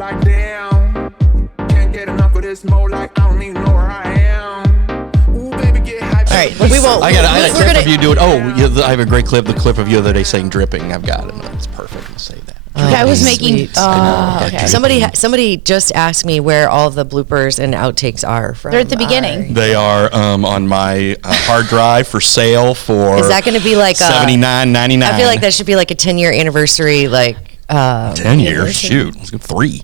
like damn. Can't get enough of this mode like I don't even know where I am. Ooh, baby, get hyped. All right, we won't. I got a clip of you doing. I have a great clip. The clip of you the other day saying dripping. I've got it. It's perfect. I'll save that. I was making. Okay. Somebody just asked me where all the bloopers and outtakes are from. They're at the beginning. They are on my hard drive for sale for. Is that going to be like $79.99? I feel like that should be like a 10-year anniversary. 10 years? Shoot, let's go 3.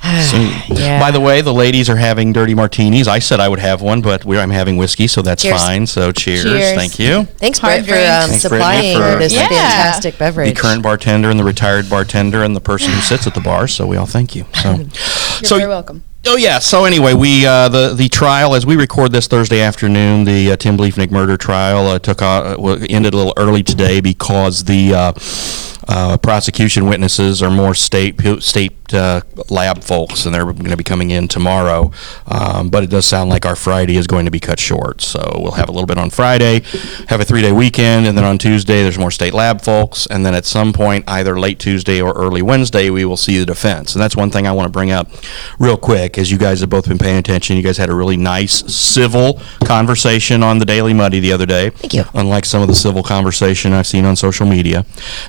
Soon. Yeah. By the way, the ladies are having dirty martinis. I said I would have one, but I'm having whiskey, so that's fine. So cheers. Thank you. Thanks, Hard Brett, for drinks. supplying this fantastic beverage. The current bartender and the retired bartender and the person who sits at the bar. So we all thank you. So, You're very welcome. Oh yeah. So anyway, we the trial as we record this Thursday afternoon, the Tim Bleefnick murder trial ended a little early today because the prosecution witnesses are more state lab folks, and they're going to be coming in tomorrow. But it does sound like our Friday is going to be cut short. So we'll have a little bit on Friday, have a 3-day weekend, and then on Tuesday there's more state lab folks. And then at some point, either late Tuesday or early Wednesday, we will see the defense. And that's one thing I want to bring up real quick, as you guys have both been paying attention. You guys had a really nice civil conversation on the Daily Muddy the other day. Thank you. Unlike some of the civil conversation I've seen on social media.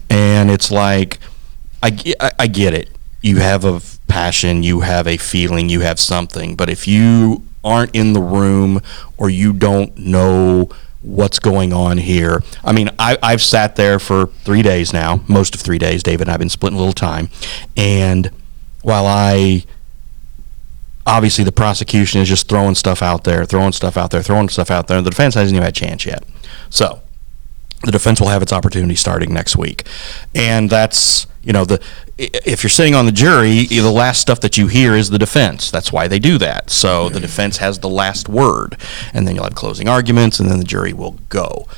And it's like, I get it. You have a passion, you have a feeling, you have something. But if you aren't in the room or you don't know what's going on here. I mean, I've sat there for 3 days now, most of 3 days. David and I have been splitting a little time. And while obviously the prosecution is just throwing stuff out there, and the defense hasn't even had a chance yet. So the defense will have its opportunity starting next week. And that's, if you're sitting on the jury, the last stuff that you hear is the defense. That's why they do that. So the defense has the last word. And then you'll have closing arguments, and then the jury will go.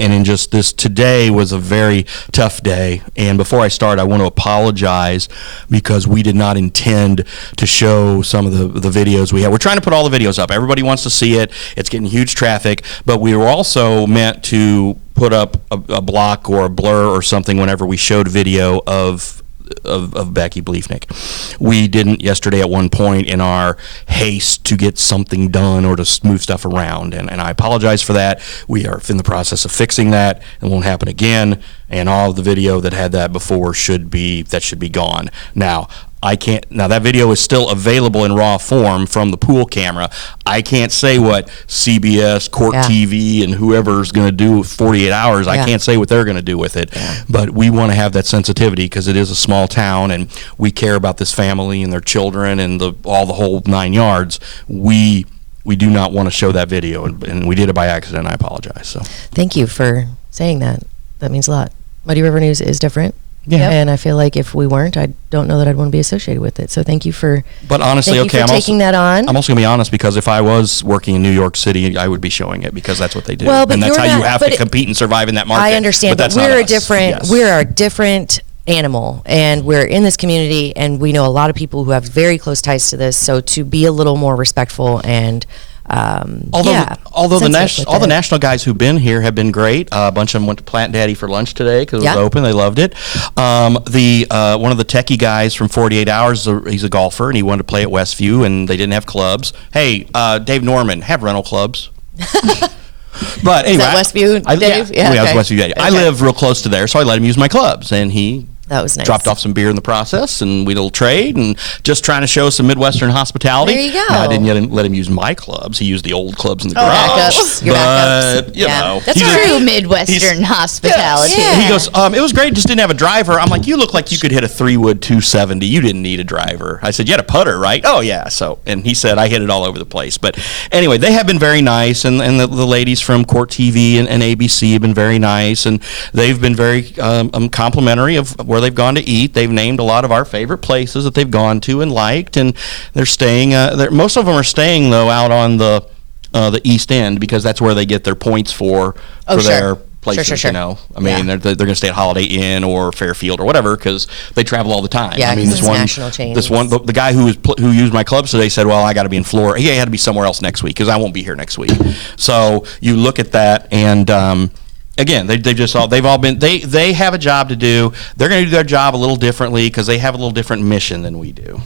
And in just this, today was a very tough day. And before I start, I want to apologize because we did not intend to show some of the videos we have. We're trying to put all the videos up. Everybody wants to see it. It's getting huge traffic. But we were also meant to put up a block or a blur or something whenever we showed video of Becky Bleefnick. We didn't yesterday at one point in our haste to get something done or to move stuff around, and I apologize for that. We are in the process of fixing that. It won't happen again, and all of the video that had that before should be gone. Now, that video is still available in raw form from the pool camera. I can't say what CBS, Court TV, and whoever's going to do with 48 hours. I can't say what they're going to do with it. Yeah. But we want to have that sensitivity because it is a small town, and we care about this family and their children and the whole 9 yards. We do not want to show that video, and we did it by accident. I apologize. So thank you for saying that. That means a lot. Muddy River News is different. Yeah. And I feel like if we weren't, I don't know that I'd want to be associated with it. So thank you for taking that on. I'm also going to be honest, because if I was working in New York City, I would be showing it because that's what they do. Well, but and that's how you have to compete and survive in that market. I understand, but we're a different animal, and we're in this community, and we know a lot of people who have very close ties to this. So to be a little more respectful and although the national guys who've been here have been great. A bunch of them went to Plant Daddy for lunch today because it was open. They loved it. One of the techie guys from 48 Hours, he's a golfer, and he wanted to play at Westview, and they didn't have clubs. Hey, Dave Norman, have rental clubs. But anyway, is that Westview, Dave? Yeah, I was Westview Dave. Okay. I live real close to there, so I let him use my clubs, and he That was nice. Dropped off some beer in the process, and we little trade, and just trying to show some Midwestern hospitality. There you go. Now, I didn't let him use my clubs. He used the old clubs in the garage. Backups. Your backups. But, you know. That's true Midwestern hospitality. Yeah. He goes, it was great, just didn't have a driver. I'm like, you look like you could hit a 3-wood 270. You didn't need a driver. I said, you had a putter, right? Oh, yeah. So, and he said, I hit it all over the place. But anyway, they have been very nice, and the ladies from Court TV and ABC have been very nice, and they've been very complimentary of where they've gone to eat. They've named a lot of our favorite places that they've gone to and liked, and they're staying. Most of them are staying though out on the East End because that's where they get their points for their places. Sure. You know, I mean, they're going to stay at Holiday Inn or Fairfield or whatever because they travel all the time. Yeah, I mean, national chains. The guy who used my clubs today said, "Well, I got to be in Florida. He had to be somewhere else next week because I won't be here next week." So you look at that and. again, they have a job to do. They're going to do their job a little differently because they have a little different mission than we do.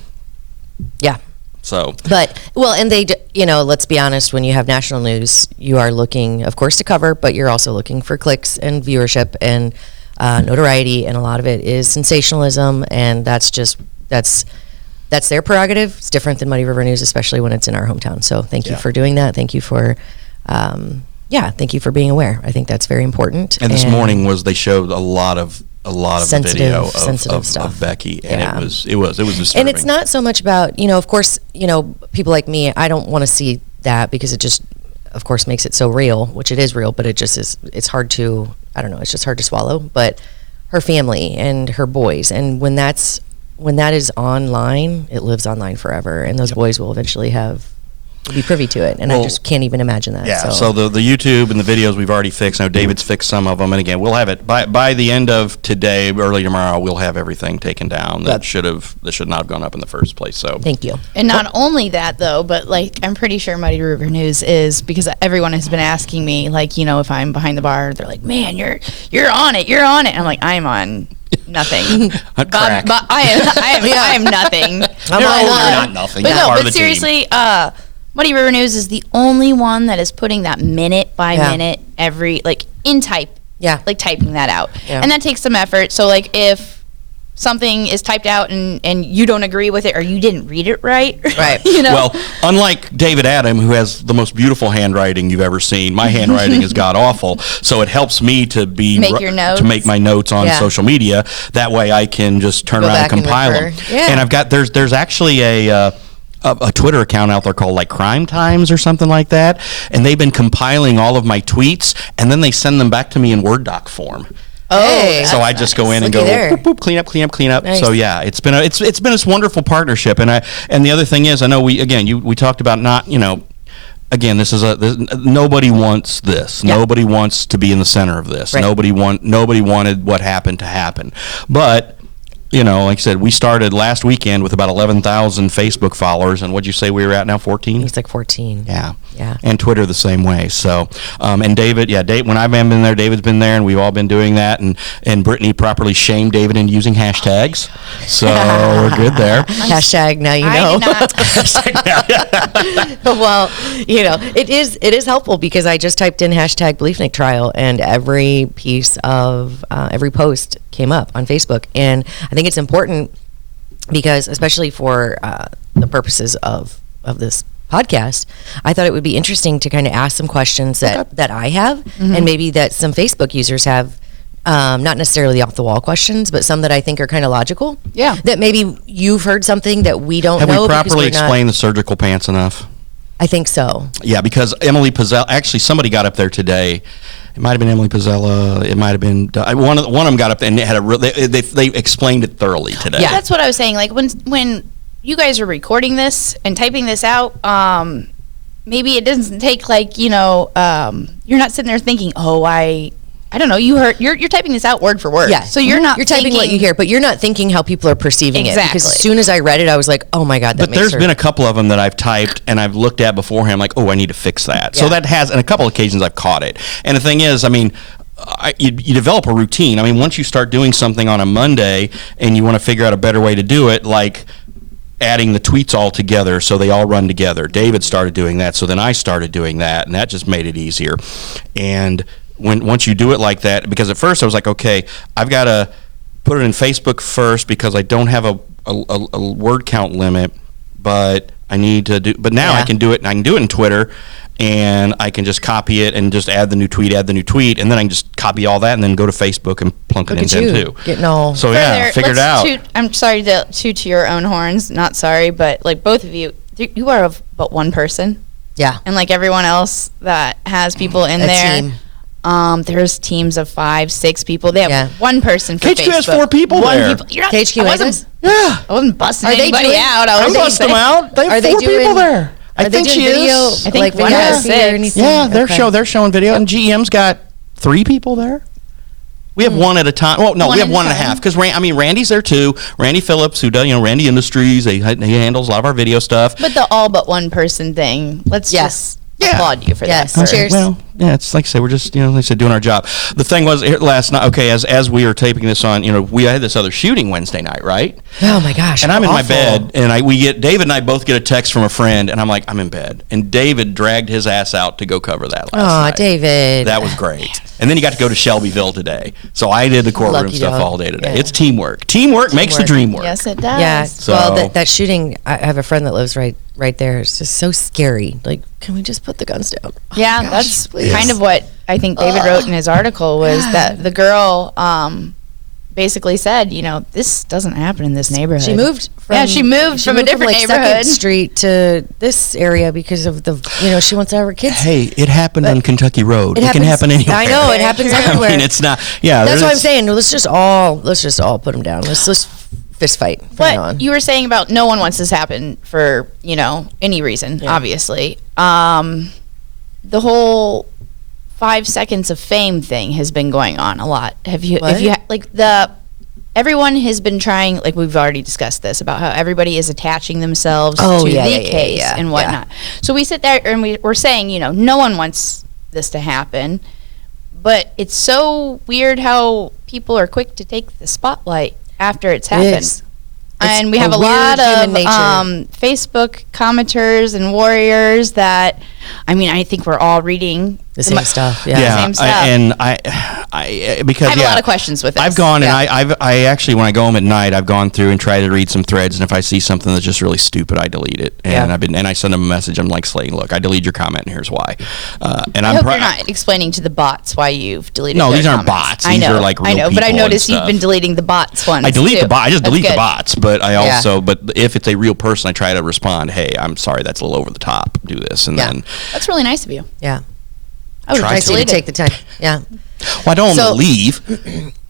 Yeah. So, but and they, let's be honest. When you have national news, you are looking, of course, to cover, but you're also looking for clicks and viewership and notoriety, and a lot of it is sensationalism, and that's their prerogative. It's different than Muddy River News, especially when it's in our hometown. So thank you for doing that. Thank you for, thank you for being aware. I think that's very important. And this morning they showed a lot of video sensitive stuff of Becky, and it was disturbing. And it's not so much about, of course, people like me, I don't want to see that because it just, of course, makes it so real, which it is real, but it just is, it's hard to, I don't know, it's just hard to swallow. But her family and her boys, and when that is online, it lives online forever, and those boys will eventually be privy to it, and I just can't even imagine that. Yeah, so the YouTube and the videos we've already fixed. Now David's fixed some of them, and again, we'll have it by the end of today, early tomorrow. We'll have everything taken down that should not have gone up in the first place. So thank you. And not only that, though, but I'm pretty sure Muddy River News is, because everyone has been asking me, if I'm behind the bar, they're like, "Man, you're on it, you're on it." And I'm like, I'm on nothing. Crack. But I am nothing. You're not nothing. But You're part of the seriously, Muddy River News is the only one that is putting that minute by minute every, in type. Yeah. Typing that out. Yeah. And that takes some effort. So, if something is typed out and you don't agree with it or you didn't read it right. Right. Well, unlike David Adam, who has the most beautiful handwriting you've ever seen, my handwriting is god awful. So it helps me to make my notes on social media. That way I can just turn around and compile them. Yeah. And I've got there's actually a Twitter account out there called Crime Times or something like that, and they've been compiling all of my tweets, and then they send them back to me in Word doc form. Oh, so I just go in and go boop, boop, clean up. Nice. So yeah, it's been this wonderful partnership, and the other thing is, I know we talked about not again, nobody wants this. Yeah. Nobody wants to be in the center of this. Right. Nobody wanted what happened to happen, but. Like I said, we started last weekend with about 11,000 Facebook followers, and what'd you say we were at now, 14? It's like 14. Yeah. Yeah. And Twitter the same way. So, and David, when I've been there, David's been there, and we've all been doing that, and Brittany properly shamed David into using hashtags. So we're good there. Hashtag now you know. Well, it is helpful because I just typed in hashtag Bleefnick trial, and every piece of every post came up on Facebook, and I think it's important because, especially for the purposes of this podcast, I thought it would be interesting to kind of ask some questions that I have, and maybe that some Facebook users have, not necessarily off the wall questions, but some that I think are kind of logical. Yeah. That maybe you've heard something that we don't know. Have we properly explained the surgical pants enough? I think so. Yeah, because Emily Pizzella, actually somebody got up there today. It might have been Emily Pizzella. It might have been one of them got up there and they explained it thoroughly today. Yeah, that's what I was saying. When you guys are recording this and typing this out, maybe it doesn't take you're not sitting there thinking, I don't know. You're typing this out word for word. Yeah. So you're typing what you hear, but you're not thinking how people are perceiving it. Because as soon as I read it, I was like, oh my God, there's been a couple of them that I've typed and I've looked at beforehand, like, I need to fix that. Yeah. So that has, on a couple of occasions, I've caught it. And the thing is, you develop a routine. Once you start doing something on a Monday and you want to figure out a better way to do it, like adding the tweets all together so they all run together. David started doing that, so then I started doing that, and that just made it easier. And once you do it like that, because at first I was like, okay, I've got to put it in Facebook first because I don't have a word count limit, but I need to do. But now I can do it, and I can do it in Twitter, and I can just copy it and just add the new tweet, and then I can just copy all that and then go to Facebook and plunk it in too. Getting all so figure it out. I'm sorry to toot your own horns. Not sorry, but both of you are of but one person. Yeah, and everyone else that has people in there. Team. There's teams of 5-6 people. They have one person for KHQ Facebook. has 4 people there. KHQ has? Yeah. I wasn't busting anybody out. I was busting them out. They have 4 people there. I think she is. I think one has 6. Yeah, they're showing video, and GM's got 3 people there. We have one at a time. Well, no, we have 1.5 because Randy's there too. Randy Phillips, who does Randy Industries, he handles a lot of our video stuff. But the all but one person thing. Let's just. applaud you for Yes. that. Cheers. Well, yeah, it's like I say, we're just, like I said, doing our job. The thing was, last night, okay, as we were taping this on, we had this other shooting Wednesday night, right? Oh my gosh. And I'm in my awful. bed, and David and I both get a text from a friend, and I'm like, I'm in bed. And David dragged his ass out to go cover that last night. David. That was great. And then he got to go to Shelbyville today. So I did the courtroom Lucky stuff dog. all day today. Yeah. It's teamwork. Teamwork makes the dream work. Yes, it does. Yeah. So- Well, that shooting, I have a friend that lives right there. It's just so scary. Like, can we just put the guns down? Oh, Yeah, gosh, that's please. kind of what I think David wrote in his article was that the girl basically said, this doesn't happen in this neighborhood. She moved from Yeah, she moved from a different like neighborhood. 2nd Street to this area because of she wants to have her kids. Hey, it happened on Kentucky Road. It can happen anywhere. I know, it happens everywhere. I mean, it's not, yeah. That's what I'm there's- saying. Let's just all put them down. Let's fist fight from now on. What you were saying about no one wants this to happen for, any reason, obviously. The whole 5 seconds of fame thing has been going on a lot. Everyone has been trying, like we've already discussed this, about how everybody is attaching themselves to the case and whatnot. So we sit there and we're saying, no one wants this to happen. But it's so weird how people are quick to take the spotlight after it's happened. is. And we It's have a a lot weird of human nature. Facebook commenters and warriors that, I think we're all reading The same stuff. Yeah. Yeah, same stuff. Because I have a lot of questions with this. I've gone Yeah. and I actually, when I go home at night, I've gone through and tried to read some threads, and if I see something that's just really stupid, I delete it. And I send them a message. I'm like, saying, look, I deleted your comment, and here's why. And I hope you're not explaining to the bots why you've deleted. No, their these aren't comments. bots. These are like real I know, but I people and noticed you've stuff. been deleting the bots ones. I delete too. the bot. I just That's delete the good. bots, but I also, but if it's a real person, I try to respond. Hey, I'm sorry, that's a little over the top. Do this, and then. That's really nice of you. Yeah. I would Try have Nice of you to deleted. take the time. Yeah. Well, I don't want them So- to leave.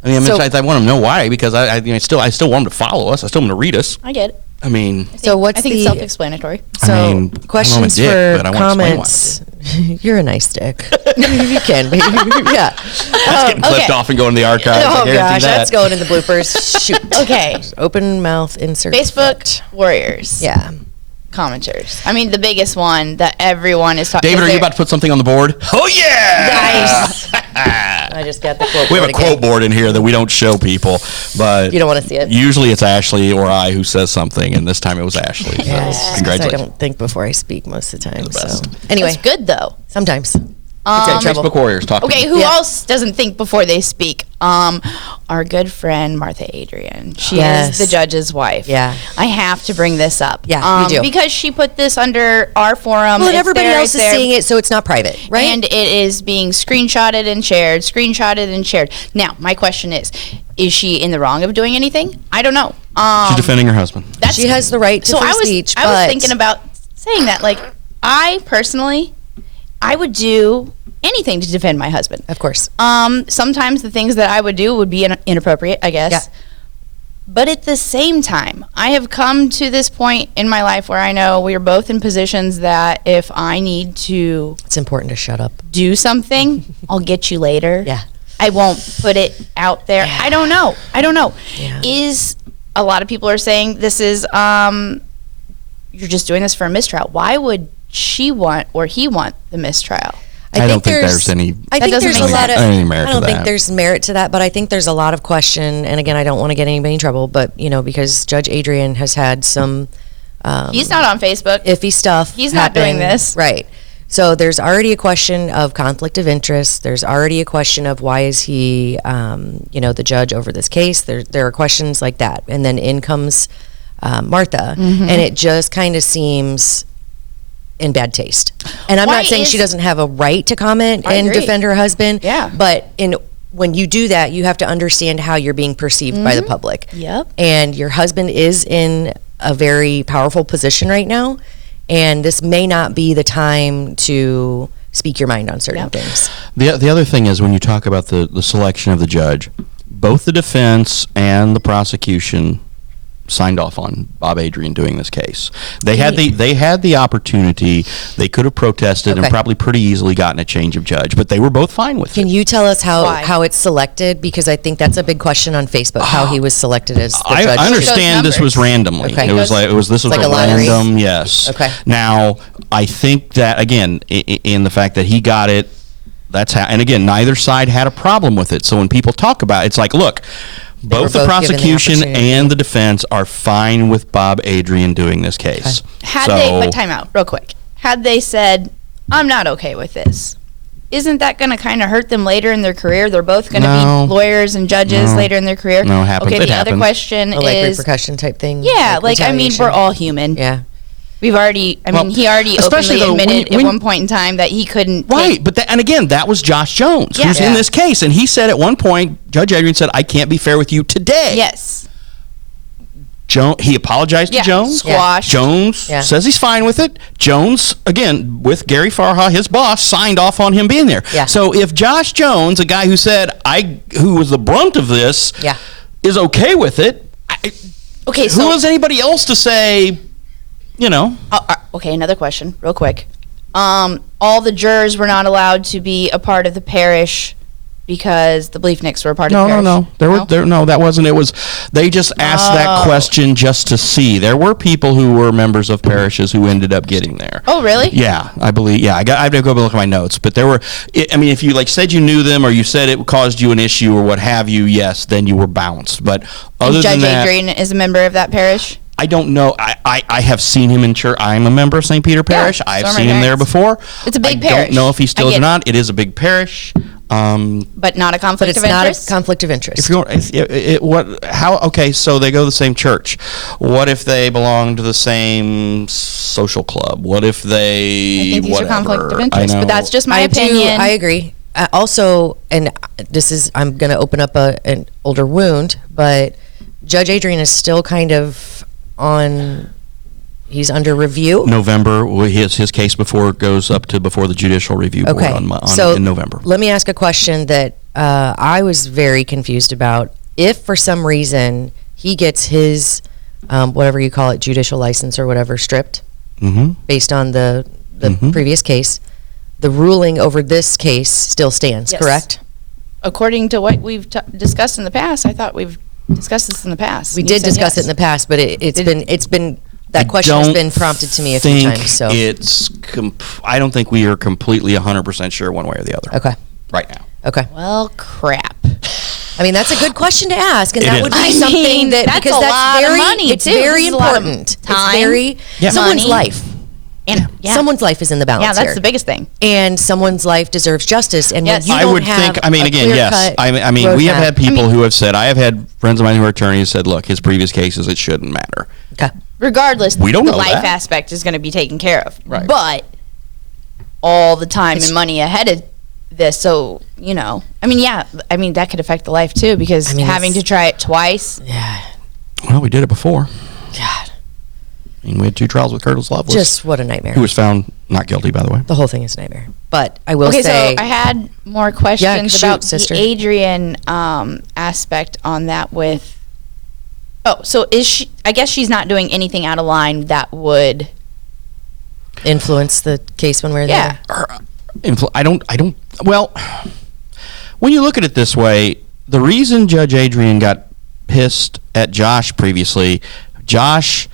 I So- want to know why, because I still want them to follow us. I still want them to read us. I get it. I mean, So what's I think it's the self-explanatory. so I mean, questions I'm a dick, for but I wanna explain why I'm a comments? You're a nice dick. You can be. Yeah. that's getting clipped okay. off and going to the archives. I Oh guarantee gosh, that. that's going in the bloopers. Shoot. Okay. Open mouth insert. Facebook warriors. Yeah. Commenters. The biggest one that everyone is talking. David, are you about to put something on the board? Oh yeah! Nice. I just got the quote. We have board a quote again. board in here that we don't show people, but You don't want to see it. usually it's Ashley or I who says something, and this time it was Ashley. So Yes, 'cause I congratulations. don't think before I speak most of the time. best. So anyway, That's good though. sometimes. Facebook Warriors, talk to Okay, me. who Yeah. else doesn't think before they speak? Our good friend Martha Adrian. She Yes. is the judge's wife. Yeah. I have to bring this up. Yeah, you do. Because she put this under our forum. Well, and It's everybody there, else it's is there. seeing it, so it's not private, right? And it is being screenshotted and shared, Now, my question is she in the wrong of doing anything? I don't know. She's defending her husband. That's, She has the right to free speech, I was but- thinking about saying that. Like, I personally, I would do anything to defend my husband. Of course. Sometimes the things that I would do would be inappropriate, I guess. Yeah. But at the same time, I have come to this point in my life where I know we are both in positions that if I need to It's important to shut up. do something, I'll get you later. Yeah. I won't put it out there. I don't know. Yeah. Is a lot of people are saying this is you're just doing this for a mistrial. Why would she want or he want the mistrial? I don't think there's any- I think doesn't there's make a lot of. sense. Any merit I don't to think that. there's merit to that, but I think there's a lot of question. And again, I don't want to get anybody in trouble, but because Judge Adrian has had some He's not on Facebook. iffy stuff. He's not doing happen. this. Right. So there's already a question of conflict of interest. There's already a question of why is he, the judge over this case. There are questions like that, and then in comes Martha, Mm-hmm. and it just kind of seems in bad taste. And I'm Why not saying she is- doesn't have a right to comment I and agree. defend her husband. Yeah. But when you do that, you have to understand how you're being perceived by the public. Yep. And your husband is in a very powerful position right now, and this may not be the time to speak your mind on certain Yep. things. The other thing is when you talk about the selection of the judge, both the defense and the prosecution signed off on Bob Adrian doing this case. They had the opportunity. They could have protested and Okay. probably pretty easily gotten a change of judge, but they were both fine with Can it. you tell us Why? how it's selected? Because I think that's a big question on Facebook, how he was selected as the I judge. understand this was numbers. randomly. Okay. This was like a lottery? random, yes. Okay. Now, I think that, again, in the fact that he got it, that's how, and again, neither side had a problem with it. So when people talk about it, it's like, look, both the both given the prosecution opportunity. and the defense are fine with Bob Adrian doing this case. But time out, real quick. Had they said, I'm not okay with this, isn't that going to kind of hurt them later in their career? They're both going to No. be lawyers and judges No. later in their career. No, it happens. Okay, It the other happens. question Or like is, repercussion type thing. yeah, like I mean, we're retaliation. all human. Yeah. We've already, Well, he already especially openly though, admitted when- at one point in time that he couldn't. Right, but and again, that was Josh Jones, Yeah. who's in Yeah. this case, and he said at one point, Judge Adrian said, "I can't be fair with you today." Yes. He apologized to Yeah. Jones. Squash. Jones Yeah. says he's fine with it. Jones, again, with Gary Farha, his boss, signed off on him being there. Yeah. So if Josh Jones, a guy who said who was the brunt of this, Yeah. is okay with it, Okay, who so is anybody else to say? okay, another question, real quick. All the jurors were not allowed to be a part of the parish because the Bleefnicks were a part of the parish. No, that wasn't. It was. They just asked that question just to see. There were people who were members of parishes who ended up getting there. Oh, really? Yeah, I believe. Yeah, I have to go look at my notes, but there were. I mean, if you said you knew them or you said it caused you an issue or what have you, yes, then you were bounced. But other And than Judge that, Adrian is a member of that parish. I don't know. I have seen him in church. I'm a member of St. Peter Parish. so I've are my seen him there parents. before. It's a big I parish. don't know if he still I is get or it. not. It is a big parish. But not a But conflict it's of not interest? a conflict of interest. If you're okay, so they go to the same church. What if they belong to the same social club? What if they I think these whatever? are conflict of I interest, know. but that's just my I opinion. I agree. Also, and I'm going to open up an older wound, but Judge Adrian is still kind of he's under review. November. His case before it goes up to before the Judicial Review Board Okay. in November. Let me ask a question that I was very confused about. If for some reason he gets his, whatever you call it, judicial license or whatever, stripped based on the previous case, the ruling over this case still stands, Yes. correct? According to what we've discussed in the past, I thought we've discussed this in the past. We You did said discuss yes. it in the past, but it's been that question has been prompted to me a few times. So I don't think we are completely 100% sure one way or the other. okay, Right now. okay. Well, crap. I mean, that's a good question to ask, and It that is. would be I something mean, that that's because a that's lot of very money, it's too. very This is a lot of important. time, It's very someone's money. life. And yeah, Someone's life is in the balance. yeah, that's here. the biggest thing. And someone's life deserves justice. And Yes. when you I don't would have think. I mean, a again, yes. clear-cut I mean, we have roadmap- had people who have said. I have had friends of mine who are attorneys said, "Look, his previous cases, it shouldn't matter." Okay. Regardless, We don't the know life that. aspect is going to be taken care of. Right. But all the time and money ahead of this, so I mean, that could affect the life too because I mean, having it's- to try it twice. Yeah. Well, we did it before. God. I mean, we had 2 trials with Curtis Lovelace, Just what a nightmare. who was found not guilty, by the way. The whole thing is a nightmare. But I will Okay, say, so I had more questions shoot, about sister. the Adrian aspect on that. So is she? I guess she's not doing anything out of line that would. influence the case one way or the Yeah. other. I don't. Well, when you look at it this way, the reason Judge Adrian got pissed at Josh previously, Josh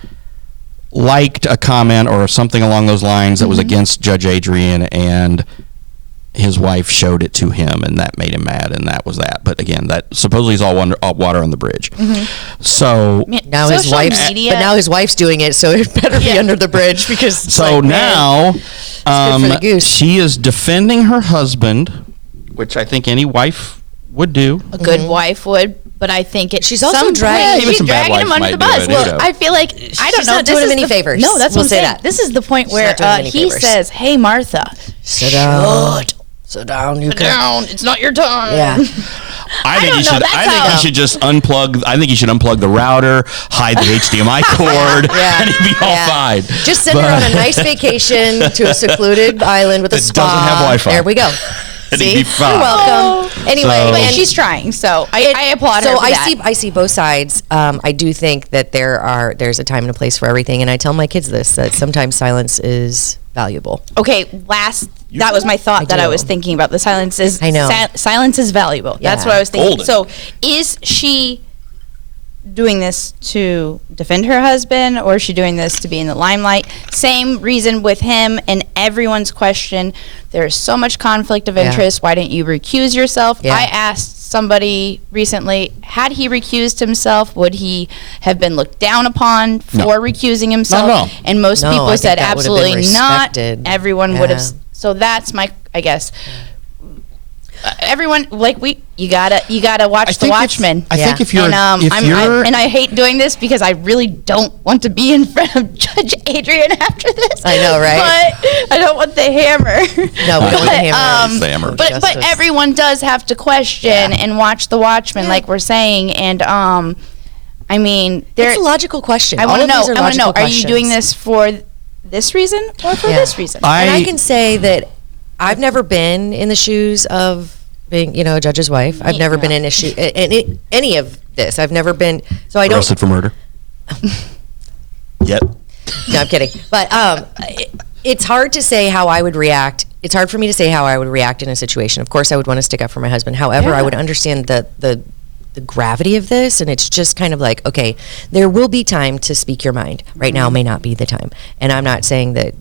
liked a comment or something along those lines that was against Judge Adrian, and his wife showed it to him, and that made him mad, and that was that. But again, that supposedly is all water on the bridge. So Now his Social wife's, media- but now his wife's doing it, so it better be Yeah. under the bridge because. it's So like, man, now, good for the goose. she is defending her husband, which I think any wife would do. A good wife would, but I think She's also dragging- Yeah, even she's some bad dragging him wives under the might do bus. it, Well, you know. I feel like I don't She's know. not this doing him is any the- favors. No, that's We'll what I'm say saying. that. This is the point where not doing him any he favors. says, "Hey, Martha, sit down. Sit down. You sit can. down. It's not your time." Yeah. I think don't he know, should. that's I think how- he should just unplug. I think he should unplug the router, hide the HDMI cord, Yeah. and he'd be all Yeah. fine. Just send her on a nice vacation to a secluded island with a That spa. doesn't have Wi-Fi. There we go. And See? he'd be fine. You're welcome. Anyway, So- But and she's trying, so I applaud her. So for I that. I see both sides. I do think that there's a time and a place for everything, and I tell my kids this, that sometimes silence is valuable. Okay, that was my thought I that I do. was thinking about. The silence is I know. silence is valuable. That's Yeah. what I was thinking. Golden. So is she doing this to defend her husband, or is she doing this to be in the limelight? Same reason with him and everyone's question. There's so much conflict of interest. Why didn't you recuse yourself? Yeah. I asked somebody recently, had he recused himself, would he have been looked down upon for recusing himself? Not at all. And most No, I people think said that would have been absolutely not. respected. Everyone would have. Yeah. So that's my, I guess. Everyone, you gotta watch The Watchmen. I think if you're, And if you're, and I hate doing this because I really don't want to be in front of Judge Adrian after this. I know, right? But I don't want the hammer. No, we don't want the hammer. Hammer. But Justice. everyone does have to question and watch The Watchmen, like we're saying. And I mean, It's a logical question. I want to know. I want to Are you doing this for this reason or for this reason? And I can say that I've never been in the shoes of being, a judge's wife. I've never been in any of this. I've never been. So I don't. arrested for murder. Yet. No, I'm kidding. But it's hard to say how I would react. It's hard for me to say how I would react in a situation. Of course, I would want to stick up for my husband. However, I would understand the gravity of this, and it's just kind of like, okay, there will be time to speak your mind. Right now may not be the time. And I'm not saying that,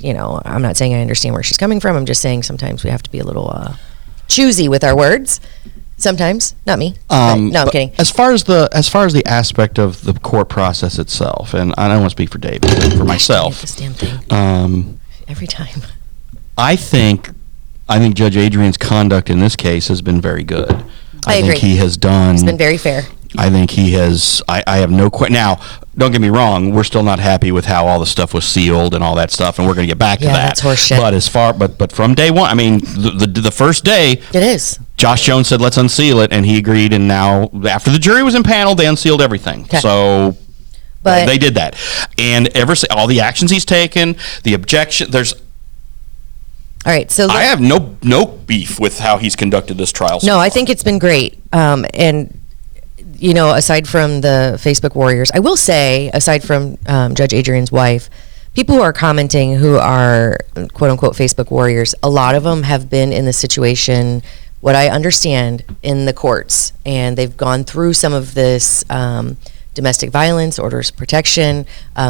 I'm not saying I understand where she's coming from. I'm just saying sometimes we have to be a little choosy with our words. Sometimes, not me. No, I'm kidding. As far as the aspect of the court process itself, and I don't want to speak for Dave, but for myself, This damn thing. Every time. I think Judge Adrian's conduct in this case has been very good. I agree. think he has done. It's been very fair. I think he has. I have no question. Now, don't get me wrong. We're still not happy with how all the stuff was sealed and all that stuff, and we're going to get back to that. That's horseshit. But from day one, I mean, the first day, It is. Josh Jones said, "Let's unseal it," and he agreed. And now, after the jury was impaneled, they unsealed everything. 'Kay. So. But They did that, and all the actions he's taken, the objection. all right, so I have no beef with how he's conducted this trial. So no, far. I think it's been great. And aside from the Facebook warriors, I will say, aside from Judge Adrian's wife, people who are commenting who are quote unquote Facebook warriors, a lot of them have been in the situation, what I understand, in the courts, and they've gone through some of this domestic violence, orders of protection,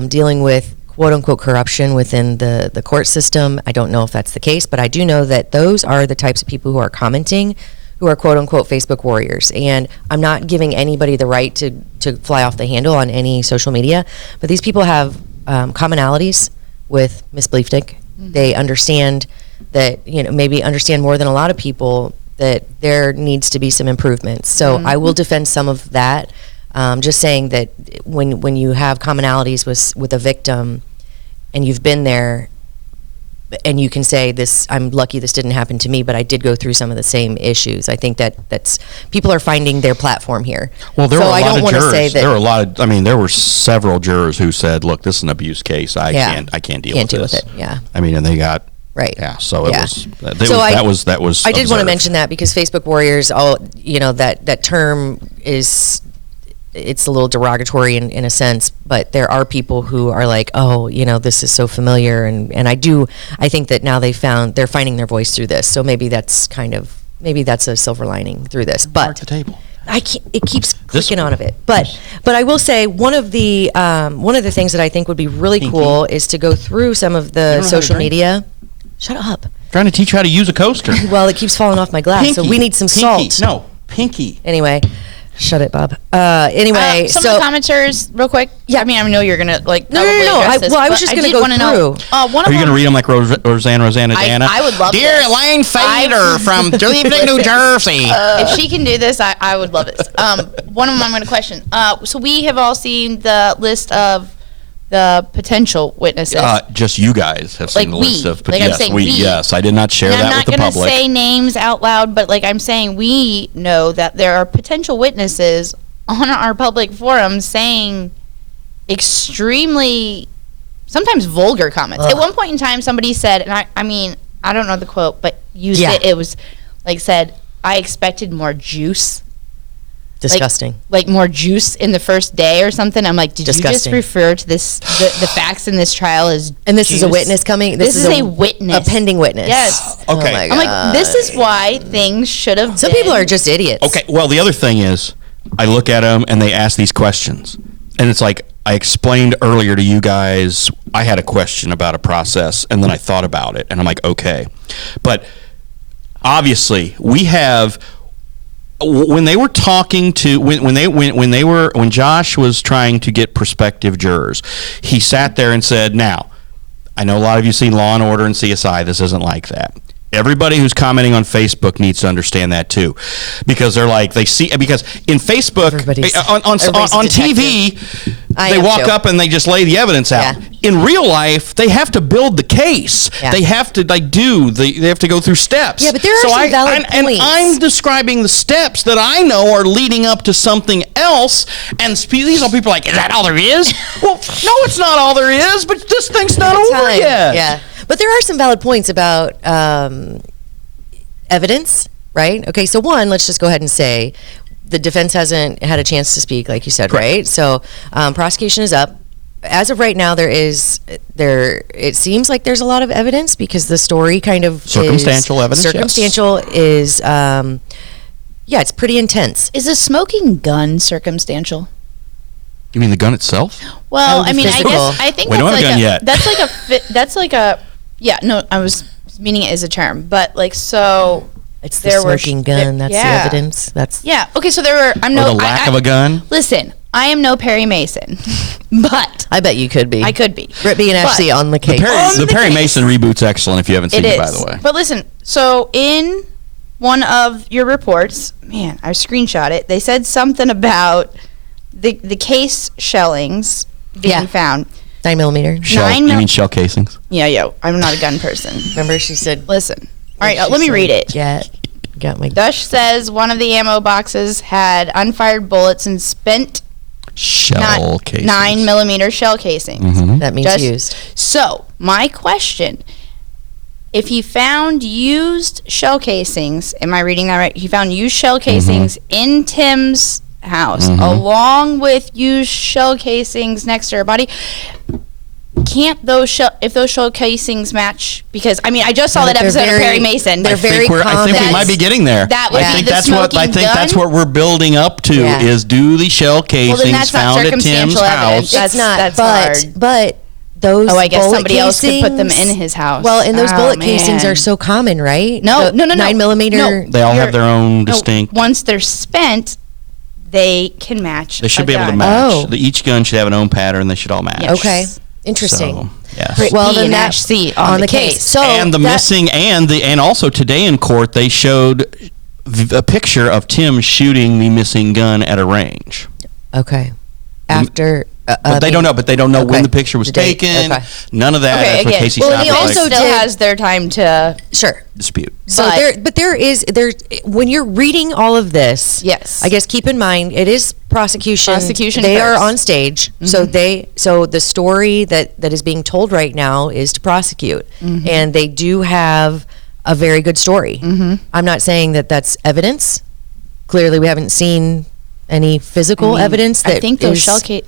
dealing with quote unquote corruption within the court system. I don't know if that's the case, but I do know that those are the types of people who are commenting, who are quote unquote Facebook warriors. And I'm not giving anybody the right to fly off the handle on any social media, but these people have commonalities with Ms. Bleefnick. They understand that, maybe understand more than a lot of people that there needs to be some improvements. So I will defend some of that. Just saying that when you have commonalities with a victim and you've been there, and you can say this, I'm lucky this didn't happen to me, but I did go through some of the same issues. I think that's people are finding their platform here. Well, there so were a I lot don't of want to jurors. say that There were a lot of. There were several jurors who said, "Look, this is an abuse case. I can't deal with this." With it. Yeah. I mean, and they got right. Yeah. So it was. That was. I did want to observed. mention that because Facebook warriors, that term is. It's a little derogatory in a sense, but there are people who are like, oh, this is so familiar, and I think that now they're finding their voice through this. So maybe that's a silver lining through this. But Mark the table. it keeps clicking on of it. But I will say one of the things that I think would be really cool is to go through some of the social media. Shut up. Trying to teach you how to use a coaster. Well, it keeps falling off my glass, so we need some salt. No, pinky. Anyway. Shut it, Bob. Anyway, some of the commenters, real quick. Yeah, I mean, I know you're gonna No. I was just gonna go through. Are you gonna read them like Rosanna Dana? I would love Dear this. Elaine Fader from New Jersey. If she can do this, I would love this. One of them I'm going to question. So we have all seen the list of the potential witnesses. Just you guys have seen the list of. I'm saying we. Yes, I did not share that with the public. I'm not going to say names out loud, but I'm saying we know that there are potential witnesses on our public forums saying extremely, sometimes vulgar comments. At one point in time, somebody said, and I mean, I don't know the quote, but used it. It was said, I expected more juice. Disgusting. Like more juice in the first day or something. I'm like, did Disgusting. you just refer to this the facts in this trial as and this juice? is a witness coming? This is a witness. A pending witness. Yes. Okay. Oh my I'm like, this is why things should have Some people are just idiots. Okay, well, the other thing is, I look at them and they ask these questions. And it's like I explained earlier to you guys, I had a question about a process, and then I thought about it, and I'm like, okay. But obviously, we have when they were talking to when Josh was trying to get prospective jurors, he sat there and said, "Now, I know a lot of you seen Law and Order and CSI. This isn't like that." Everybody who's commenting on Facebook needs to understand that too, because they're like because in Facebook on TV they walk up and they just lay the evidence out. Yeah. In real life, they have to build the case. Yeah. They have to they have to go through steps. Yeah, but there are some valid points. And I'm describing the steps that I know are leading up to something else. And these are people like, is that all there is? Well, no, it's not all there is. But this thing's not over yet. Yeah. But there are some valid points about evidence, right? Okay, so one, let's just go ahead and say the defense hasn't had a chance to speak, like you said, Correct. right? So prosecution is up. As of right now, it seems like there's a lot of evidence because the story kind of Circumstantial evidence, yes. Circumstantial is, it's pretty intense. Is a smoking gun circumstantial? You mean the gun itself? Well, That I would be mean, physical. I think We that's don't have like a gun yet. That's like a yeah. No, I was meaning it as a term, but like so. It's the there were smoking gun. That's the evidence. That's yeah. Okay, so there were. I'm no Or the lack of a gun? Listen, I am no Perry Mason, but I bet you could be. I could be. Brittany and But- Ashley on the case. The Perry Mason reboot's excellent if you haven't seen it, by the way. But listen, so in one of your reports, man, I screenshot it. They said something about the case shellings being found. 9mm. You mean shell casings? Yeah. I'm not a gun person. Remember she said, Listen. All right, she let me said, read it. Got my Dush says one of the ammo boxes had unfired bullets and spent Shell casings. 9mm shell casings. That means used. So, my question, if he found used shell casings, am I reading that right? He found used shell casings in Tim's house, along with used shell casings next to her body. Can't if those shell casings match? Because I mean, I just saw that They're episode of very- Perry Mason. they're very I think we common. might be getting there. That would I be think the that's what I smoking think that's gun? what we're building up to Yeah. is do the shell Well, casings then that's not found at Tim's circumstantial evidence. house. It's not, that's but hard. but those. Oh, I guess bullet somebody else could put them casings- in his house. Well, and those Oh, bullet casings man. are so common, right? No. 9mm. No. They all have their own No, distinct. once they're spent, they can match. They should a be able to gun. match. Oh. Each gun should have an own pattern. They should all match. Yes. Okay, interesting. So, yes. Britt Well, B then and that- Ash C on the case. So And the that- missing and also today in court they showed a picture of Tim shooting the missing gun at a range. Okay. After. But they don't know. But they don't know when okay. the picture was The date, taken. okay. None of that. Okay, That's what again, Casey well, Stop he was also like, still did- has their time to. Sure. dispute. So But- there when you're reading all of this, Yes. I guess keep in mind it is prosecution. Prosecution They are first. on stage, so the story that is being told right now is to prosecute, and they do have a very good story. I'm not saying that that's evidence. Clearly, we haven't seen any physical evidence. That I think those is- shell case.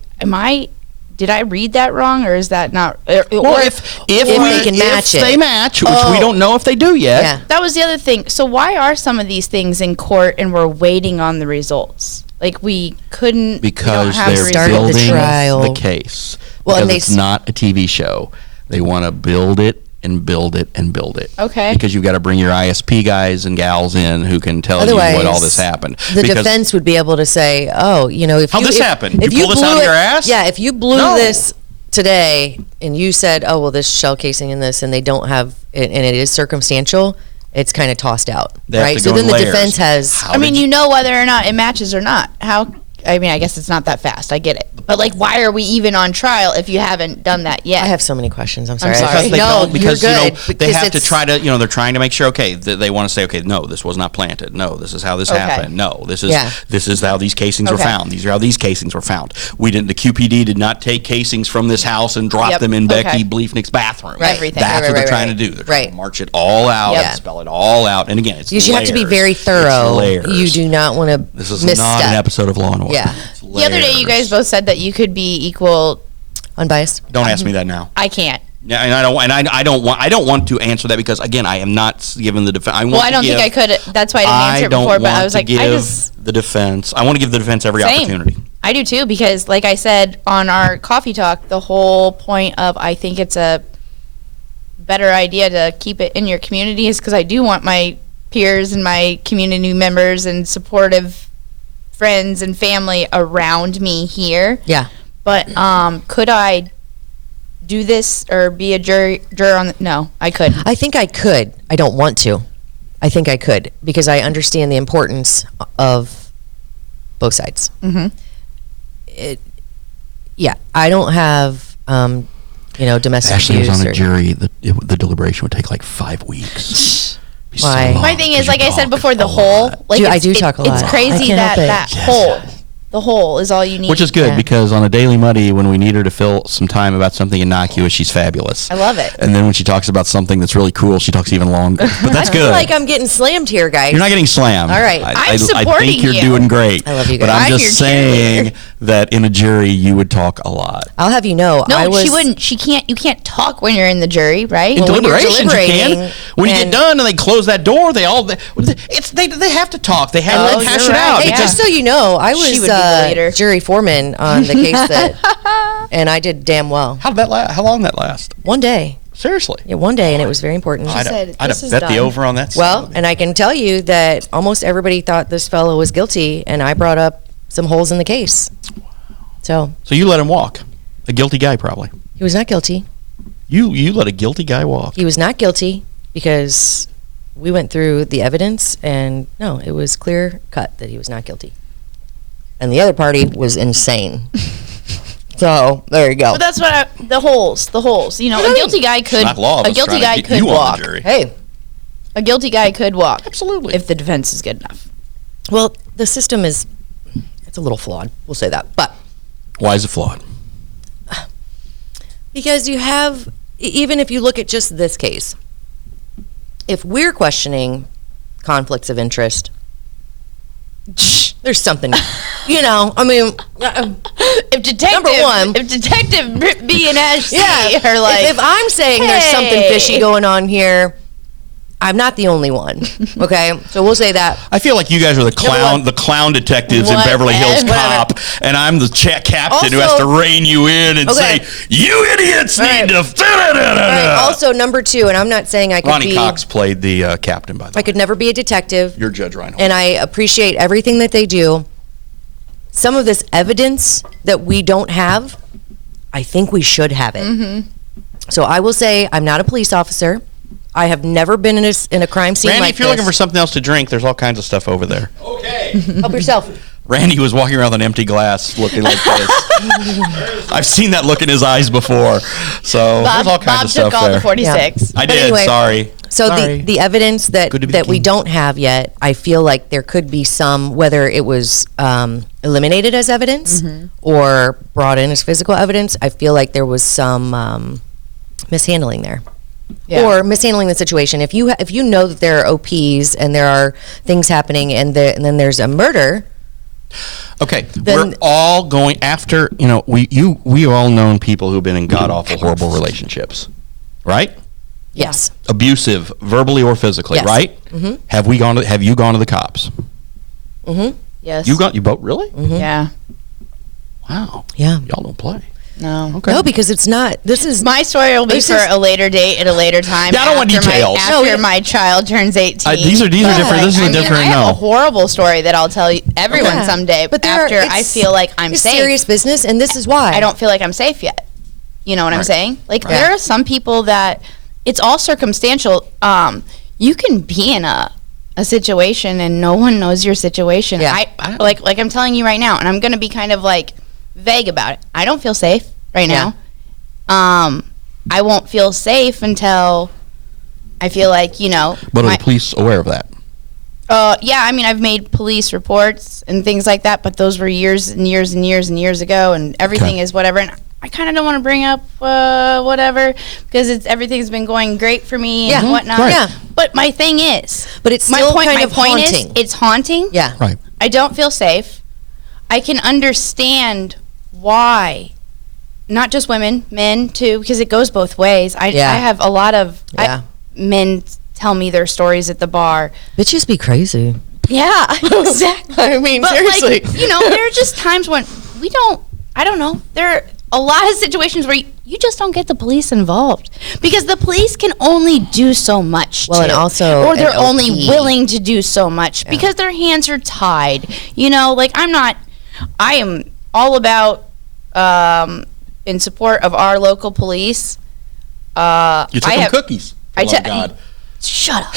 Did I read that wrong, or is that not? Well, or if they can match if it. they match, which we don't know if they do yet. Yeah. that was the other thing. So why are some of these things in court and we're waiting on the results? Like we couldn't we Because don't have they're results. Started the building trial. the case. Well, because and they it's not a TV show. They want to build it and build it and build it. Okay. Because you've got to bring your ISP guys and gals in who can tell you Otherwise, what all this happened. The Because defense would be able to say, "Oh, if How'd you, this if, happen? If You pull this out of blew your it- ass? Yeah, if you blew No. this today and you said, "Oh, well, this shell casing in this," and they don't have it, and it is circumstantial, it's kind of tossed out, They have right? to So go then in the layers. defense has. How I mean, did you know whether or not it matches or not. How? I mean, I guess it's not that fast. I get it. But like, why are we even on trial if you haven't done that yet? I have so many questions. I'm sorry. sorry. Because they No, don't, because you're you know good, they because have to it's- try to, they're trying to make sure. Okay, they want to say, okay, no, this was not planted. No, this is how this Okay. happened. No, this is Yeah. how these casings were Okay. found. These are how these casings were found. The QPD did not take casings from this house and drop Yep. them in Okay. Becky Bleefnick's bathroom. Right. Everything. That's Right, what they're right, trying right. to do. They're Right. trying to march it all out, Yep. spell it all out. And again, it's You have to be layers. very It's thorough. layers. You do not want to This is misstep. not an episode of Law and Order. Yeah. It's The other day, you guys layers. both said that you could be equal. Unbiased. Don't ask me that now. I can't. Yeah, and I don't want to answer that because again, I am not given the defense. Well, I don't think I could. That's why I didn't answer it before. But I was like, I just the defense. I want to give the defense every Same. opportunity. I do too, because like I said on our coffee talk, the whole point of I think it's a better idea to keep it in your community is because I do want my peers and my community members and supportive friends and family around me here. Yeah. But could I do this or be a juror on the, no, I couldn't. I think I could. I don't want to. I think I could because I understand the importance of both sides. Mm-hmm. Yeah, I don't have, domestic Ashley was abuse on a or- jury. The deliberation would take like 5 weeks. Be so Why? long My thing 'cause is, like you I said talk before, the a hole. lot. Like I do talk a lot. It's I crazy can't that help it. hole. The hole is all you need. Which is good Yeah. because on a Daily Muddy, when we need her to fill some time about something innocuous, she's fabulous. I love it. And then when she talks about something that's really cool, she talks even longer. But that's I feel good. like I'm getting slammed here, guys. You're not getting slammed. All right. I I'm supporting think you're you. doing great. I love you But guys. I'm I'm your just saying that in a jury, you would talk a lot. I'll have you know, No, I was. she wouldn't. She can't. You can't talk when you're in the jury, right? In Well, when you're deliberations, you can. deliberating When you get and- done and they close that door, they have to talk. They have Oh, to hash you're it out. right. Hey, Yeah. just so you know, I She was would be the leader. jury foreman on the case and I did damn well. How did that last? How long did that last? One day. Seriously. Yeah, one day, and it was very important. I'd said, have "This is bet the done." over on that. Well, and I can tell you that almost everybody thought this fellow was guilty, and I brought up some holes in the case. So So you let him walk. A guilty guy, probably. he was not guilty. You let a guilty guy walk. He was not guilty because we went through the evidence, and no, it was clear cut that he was not guilty. And the other party was insane. So there you go. But that's what the holes. You know, a guilty guy could. not law of A us guilty trying to guy get could you on the walk. jury. Hey, A guilty guy could walk. Absolutely. If the defense is good enough. well, the system is, it's a little flawed. We'll say that. But Why is it flawed? because you have, even if you look at just this case, if we're questioning conflicts of interest, there's something, I mean, If detective, Number one. if detective B and Ashley yeah, are like, if I'm saying there's something "Hey." fishy going on here, I'm not the only one. Okay, so we'll say that. I feel like you guys are the clown detectives in Beverly Hills Whatever. Cop, and I'm the captain who has Also- to rein you in and Okay. say, "You idiots Right. need to." Right, also, number two, and I'm not saying I could Ronnie be, Cox played the captain, by the way. I could never be a detective. You're Judge Reinhold. And I appreciate everything that they do. Some of this evidence that we don't have, I think we should have it. Mm-hmm. So I will say I'm not a police officer. I have never been in a crime scene Randy, like if you're this. looking for something else to drink, there's all kinds of stuff over there. Help yourself. Randy was walking around with an empty glass looking like this. I've seen that look in his eyes before. So there's all kinds Bob of stuff took all there. the 46. I But did, anyway, sorry. So Sorry. the evidence that Good to be that the we king. don't have yet, I feel like there could be some, whether it was eliminated as evidence or brought in as physical evidence. I feel like there was some mishandling there. Yeah. Or mishandling the situation. If you know that there are OPs and there are things happening and then there's a murder, Okay, Then- we're all going after, we all known people who've been in god-awful, horrible relationships, right? yes. Abusive, verbally or physically, Yes. right? Mm-hmm. Have you gone to the cops? Yes. You both, really? Yeah. Wow. Yeah. Y'all don't play. No. Okay. No, because it's not. This is My story will be This for is- a later date at a later time. Yeah, I don't want after details. After my child turns 18. These are different. This is a different. I have No. a horrible story that I'll tell you everyone Yeah. someday. But But there are- after I it's- feel like I'm it's safe, serious business, and this is why I don't feel like I'm safe yet. You know what I'm Right. saying? Like Right. there are some people that it's all circumstantial. You can be in a situation and no one knows your situation. Yeah. I like I'm telling you right now, and I'm gonna be kind of like vague about it. I don't feel safe right Yeah. now. I won't feel safe until I feel like, But are my- the police aware of that? yeah, I mean, I've made police reports and things like that, but those were years and years and years and years ago, and everything Okay. is whatever. And I kind of don't want to bring up whatever because everything's been going great for me and Yeah. whatnot. Right. Yeah. But my thing is, But it's my still point. kind My of point haunting. is, it's haunting. Yeah. Right. I don't feel safe. I can understand why. Not just women, men too, because it goes both ways. I Yeah. have a lot of Yeah. men tell me their stories at the bar. Bitches be crazy. Yeah, exactly. I mean, But seriously. like, there are just times when I don't know. There are a lot of situations where you just don't get the police involved because the police can only do so much. Well, and also or they're an only OP. willing to do so much because their hands are tied. Like I am all about in support of our local police. You took them cookies. For love of God. Shut up.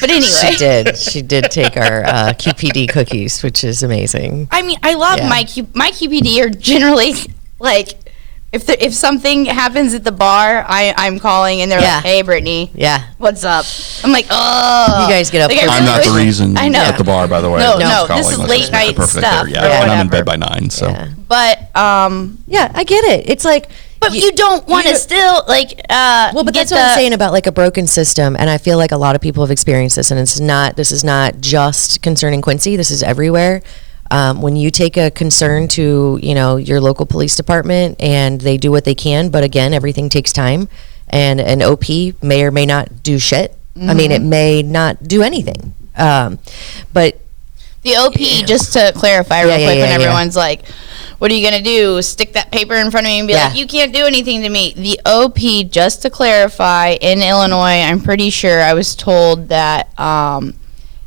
But anyway, She did take our QPD cookies, which is amazing. I mean, I love my QPD are generally like, if something happens at the bar, I'm calling and they're like, "Hey, Brittany, what's up?" I'm like, "Oh, you guys get up. Like, I'm not the reason I know. at the bar, by the way. No, I'm just this calling. is Let's late just make it night perfectly stuff clear. or Yeah, and I'm in whatever. bed by 9. So, but I get it. It's like, but you don't want to still like. well, but that's what I'm saying about like a broken system, and I feel like a lot of people have experienced this, and this is not just concerning Quincy. This is everywhere. When you take a concern to your local police department, and they do what they can, but again, everything takes time, and an OP may or may not do shit. I mean, it may not do anything. But the OP, just to clarify real quick, when everyone's like, what are you going to do? Stick that paper in front of me and be like, you can't do anything to me. The OP, just to clarify, in Illinois, I'm pretty sure I was told that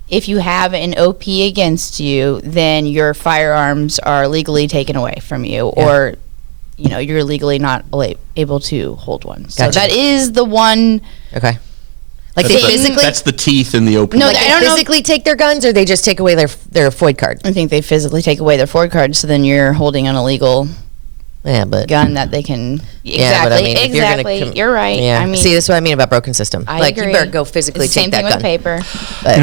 if you have an OP against you, then your firearms are legally taken away from you, or you're legally not able to hold one. So that is the one. Okay. Like they physically. That's the teeth in the OP. No, like I they don't physically take their guns, or they just take away their FOID card. I think they physically take away their FOID card, so then you're holding an illegal gun that they can. But I mean, if you're Exactly. gonna You're right. Yeah. I mean, see, this is what I mean about broken system. I like agree. you better go physically It's the take same that thing gun. with paper. But,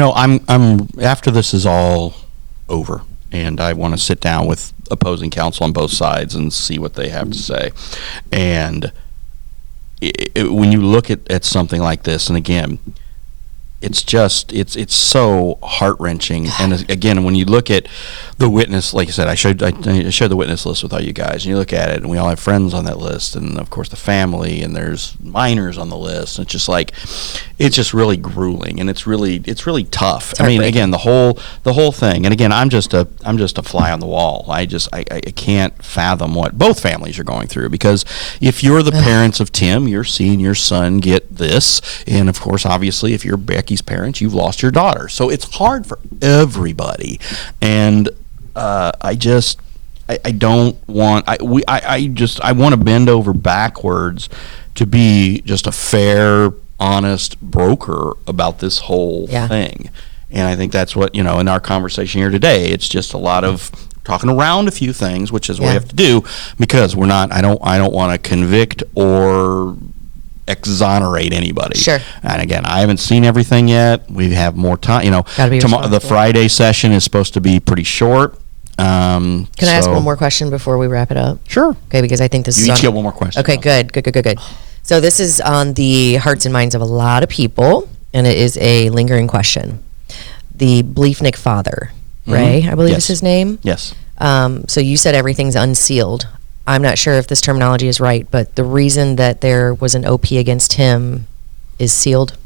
I'm after this is all over, and I want to sit down with opposing counsel on both sides and see what they have to say. And when you look at something like this, and again, it's so heart-wrenching. And again, when you look at the witness, like I said, I shared the witness list with all you guys, and you look at it, and we all have friends on that list, and of course the family, and there's minors on the list. And it's just like, it's just really grueling, and it's really tough. I mean, again, the whole thing. And again, I'm just a fly on the wall. I can't fathom what both families are going through, because if you're the parents of Tim, you're seeing your son get this, and of course, obviously, if you're Becky's parents, you've lost your daughter. So it's hard for everybody, and I want to bend over backwards to be just a fair, honest broker about this whole thing. And I think that's what, in our conversation here today, it's just a lot of talking around a few things, which is what we have to do, because I don't want to convict or exonerate anybody. Sure. And again, I haven't seen everything yet. We have more time. Gotta be tomorrow, the Friday session is supposed to be pretty short. Can I ask one more question before we wrap it up? Sure. Okay, because I think this You is each get one more question. Okay, good. So this is on the hearts and minds of a lot of people, and it is a lingering question. The Bleefnick father, Ray, I believe is his name. Yes. So you said everything's unsealed. I'm not sure if this terminology is right, but the reason that there was an OP against him is sealed.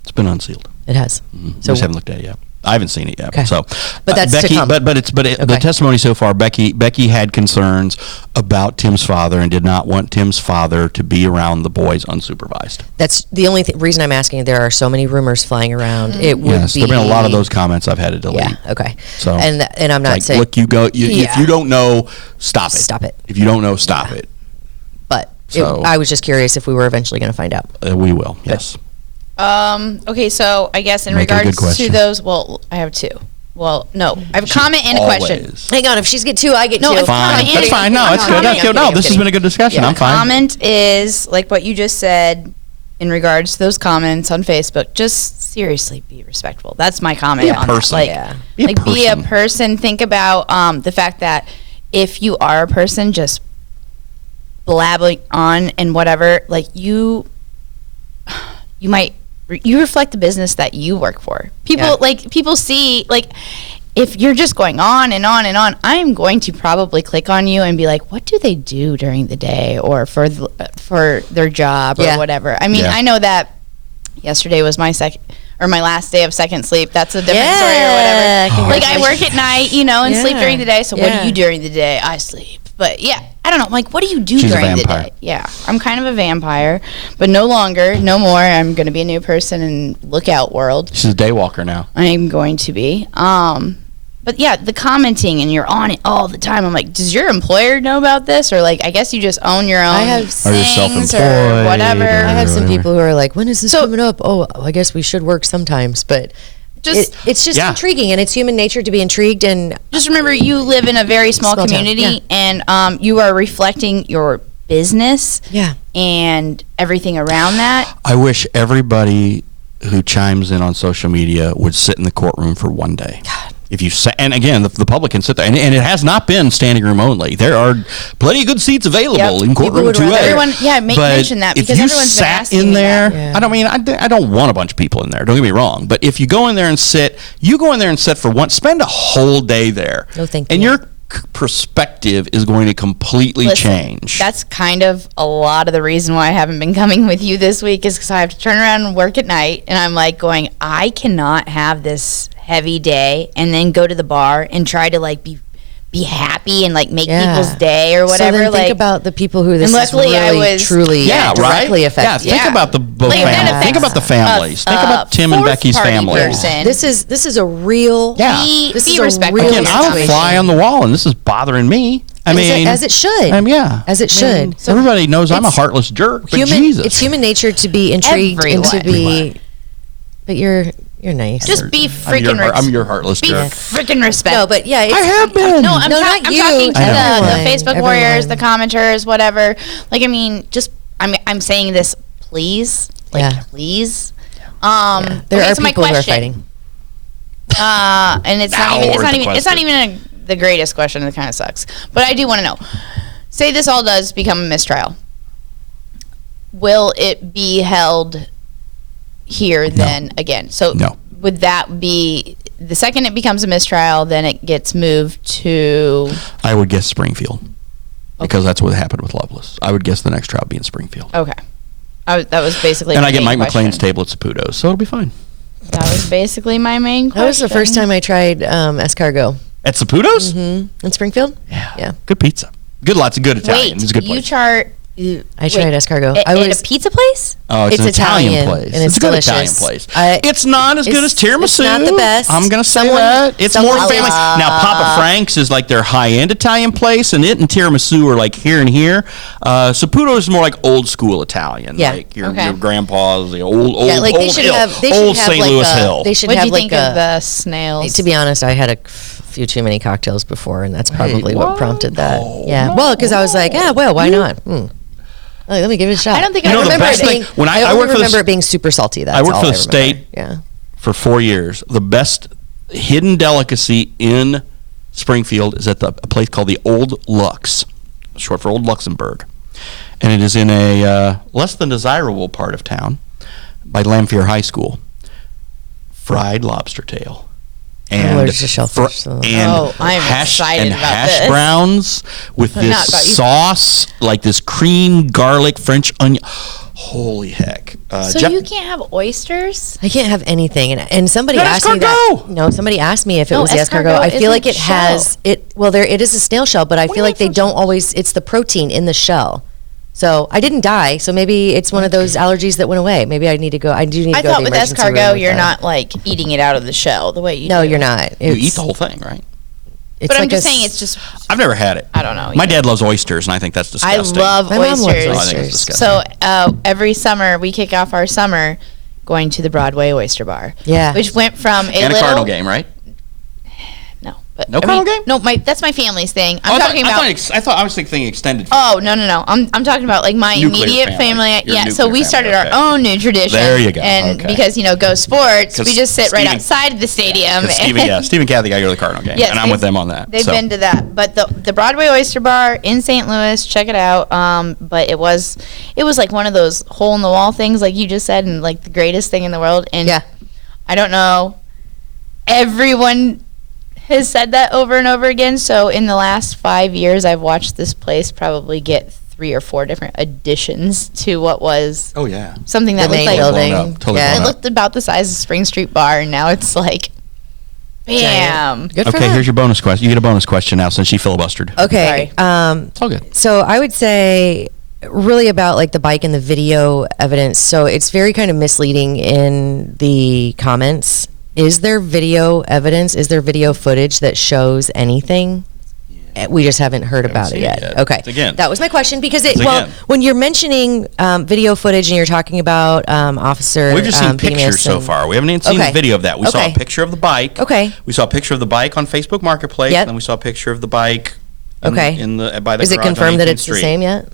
It's been unsealed. It has. So So just haven't looked at it yet. I haven't seen it yet. Okay. So, But that's Becky. to come. The testimony so far, Becky had concerns about Tim's father and did not want Tim's father to be around the boys unsupervised. That's the only reason I'm asking. There are so many rumors flying around. It would Yes, be. there've been a lot of those comments I've had to delete. Yeah. Okay. So, and I'm not like, saying. look, if you don't know, stop it. Stop it. If you don't know, stop it. But So- I was just curious if we were eventually going to find out. We will. Yes. Okay, so I guess in Make it a good regards to question. those, well, I have two. Well, no, I have a comment and a question. Always. Hang on, if she's get two, I get No, two. it's Fine. comment That's and- fine. No, it's good. That's good. No, this has been a good discussion. I'm fine. Comment is like what you just said in regards to those comments on Facebook. Just seriously be respectful. That's my comment. Be a on person. That. Like, Yeah. Be a person. person. Think about the fact that if you are a person just blabbing on and whatever, like you reflect the business that you work for. People see, like, if you're just going on and on and on, I'm going to probably click on you and be like, what do they do during the day or for their job or whatever. I mean, Yeah. I know that yesterday was my or my last day of second sleep. That's a different story or whatever. Like I work at night, and sleep during the day. So what do you do during the day? I sleep. But yeah, I don't know. Like, what do you do during the day? Yeah, I'm kind of a vampire, but no longer, no more. I'm going to be a new person in Lookout World. She's a daywalker now. I'm going to be. But yeah, the commenting and you're on it all the time. I'm like, does your employer know about this? Or like, I guess you just own your own things or whatever. I have some people who are like, when is this coming up? Oh, I guess we should work sometimes. But it's just intriguing, and it's human nature to be intrigued. And just remember, you live in a very small community, and you are reflecting your business and everything around that. I wish everybody who chimes in on social media would sit in the courtroom for one day. God. If you and again, the public can sit there, and it has not been standing room only. There are plenty of good seats available in courtroom 2A. Everyone, mention that because everyone's been asking in there. That. I don't mean I don't want a bunch of people in there. Don't get me wrong, but if you go in there and sit, for one, spend a whole day there. No, thank you. And your perspective is going to completely change. That's kind of a lot of the reason why I haven't been coming with you this week is because I have to turn around and work at night, and I'm like going, I cannot have this heavy day and then go to the bar and try to like be happy and like make people's day or whatever. So then think about the people who this is really truly directly affects. Think about the families. Think about the families. Think about Tim and Becky's family. This is a real. This is respectful. Again, I'm a fly on the wall, and this is bothering me. I mean, as it should. As it should. So everybody knows I'm a heartless jerk. But Jesus, it's human nature to be intrigued and to be. But you're nice. Just be freaking. I'm your heartless jerk. Be freaking respectful. No, but yeah, I have been. No, I'm talking to the Facebook everyone. warriors, the commenters, whatever. Like, I mean, I'm saying this, please. Please. There are people who are fighting. And it's not even the greatest question. It kind of sucks, but I do want to know. Say this all does become a mistrial. Will it be held here then again? So would that be the second it becomes a mistrial, then it gets moved to? I would guess Springfield, because that's what happened with Loveless. I would guess the next trial would be in Springfield. Okay, that was basically. And I get Mike McLean's table at Saputo's, so it'll be fine. That was basically my main question. That was the first time I tried escargot at Saputo's. In Springfield. Yeah, good pizza. Lots of good Italian. It's a good place. I tried escargot. At a pizza place? Oh, it's an Italian place. And it's a good delicious. Italian place. It's not as good as tiramisu. It's not the best. I'm going to say that. It's more family. Now, Papa Frank's is like their high-end Italian place, and tiramisu are like here and here. Saputo is more like old school Italian. Yeah. Like your grandpa's, the old they should have St. Louis Hill. They should have like what do you think of the snails? To be honest, I had a few too many cocktails before, and that's probably what prompted that. Well, because I was like, why not? Let me give it a shot. I don't think I remember it being. I remember it being super salty. That's I worked all for the state for 4 years. The best hidden delicacy in Springfield is at a place called the Old Lux, short for Old Luxembourg, and it is in a less than desirable part of town by Lamphere High School. Fried lobster tail. And allergic to shellfish. I'm excited about hash this. browns with this sauce, like this cream, garlic, French onion. Holy heck! So you can't have oysters? I can't have anything, and somebody asked me that. No, somebody asked me if it was the escargot. I feel like it has it. Well, it is a snail shell, but I feel like they don't always. It's the protein in the shell. So I didn't die. So maybe it's one of those allergies that went away. Maybe I need to go. I do need to go. I thought with escargot, you're not like eating it out of the shell the way you. No, you're not. You eat the whole thing, right? But I'm just saying, it's just. I've never had it. I don't know. My dad loves oysters, and I think that's disgusting. I love oysters. I think it's disgusting. So every summer we kick off our summer going to the Broadway Oyster Bar. Yeah. Which went from a Cardinal game, right? No, but no Cardinal game. No, that's my family's thing. I'm talking about. I was thinking extended. Oh no! I'm talking about like my immediate family. Yeah, so we started our own new tradition. There you go. And because Go Sports, we just sit right outside of the stadium. Steve and Kathy got to go to the Cardinal game, and I'm with them on that. They've been to that, but the Broadway Oyster Bar in St. Louis, check it out. But it was like one of those hole in the wall things, like you just said, and like the greatest thing in the world. And I don't know, everyone has said that over and over again. So in the last 5 years, I've watched this place probably get 3 or 4 different additions to what was Oh yeah. something that The looked main like building. Blown up, totally Yeah. it blown up. looked about the size of Spring Street Bar, and now it's like, bam. Good for Okay, them. here's your bonus question. You get a bonus question now since she filibustered. Okay. It's all good. So I would say really about like the bike and the video evidence. So it's very kind of misleading in the comments. Is there video evidence? Is there video footage that shows anything? We just haven't heard about it seen yet. it yet. Okay. Again. That was my question because Again. when you're mentioning video footage and you're talking about Officer We've just seen Bemis pictures so and- far. We haven't even seen Okay. the video of that. We saw a Okay. picture of the bike. Okay. We saw a picture of the bike on Facebook Marketplace. Yep. And then we saw a picture of the bike. Okay. In the by the Is it garage on confirmed that 18th it's Street. the same yet?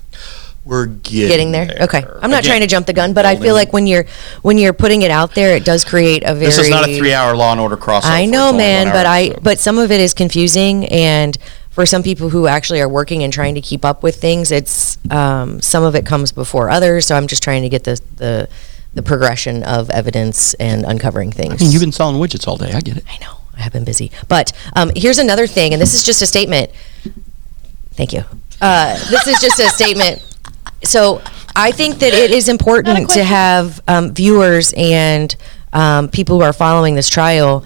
We're Getting there. Okay. I'm not Again, trying to jump the gun, but I feel building- like when you're putting it out there, it does create a very. This is not a 3-hour Law and Order crossover. I It's know, only man, 1 but hour, so. but some of it is confusing, and for some people who actually are working and trying to keep up with things, it's some of it comes before others. So I'm just trying to get the progression of evidence and uncovering things. I mean, you've been selling widgets all day. I get it. I know. I have been busy. But here's another thing, and this is just a statement. Thank you. This is just a statement. So I think that it is important to have viewers and people who are following this trial.